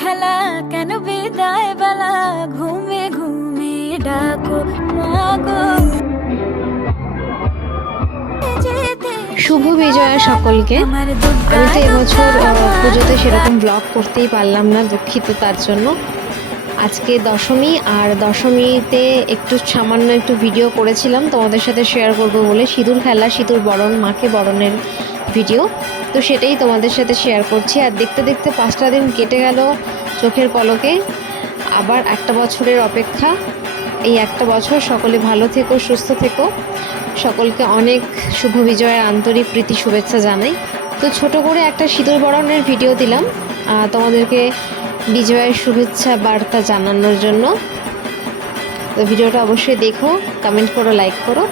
খেলা কেন বিদায় বেলা ঘুমে ঘুমে ডাকো মাগো। শুভ বিজয়া সকলকে। আমি তো এবছর পুজোতে সেরকম ব্লগ করতেই পারলাম না, দুঃখিত তার জন্য। আজকে দশমী, আর দশমীতে একটু সামান্য একটু ভিডিও করেছিলাম তোমাদের সাথে শেয়ার করব বলে, সিঁদুর খেলা, সিঁদুর বরণ, মাকে বরণের ভিডিও, তো সেটাই তোমাদের সাথে শেয়ার করছি। আর দেখতে দেখতে 5টা দিন কেটে গেল চোখের পলকে, আবার একটা বছরের অপেক্ষা। এই একটা বছর সকলে ভালো থেকো, সুস্থ থেকো। সকলকে অনেক শুভ বিজয়ের আন্তরিক প্রীতি শুভেচ্ছা জানাই। তো ছোট করে একটা সিঁদুর বরণের ভিডিও দিলাম তোমাদেরকে বিজয়ের শুভেচ্ছা বার্তা জানানোর জন্য। তো ভিডিওটা অবশ্যই দেখো, কমেন্ট করো, লাইক করো।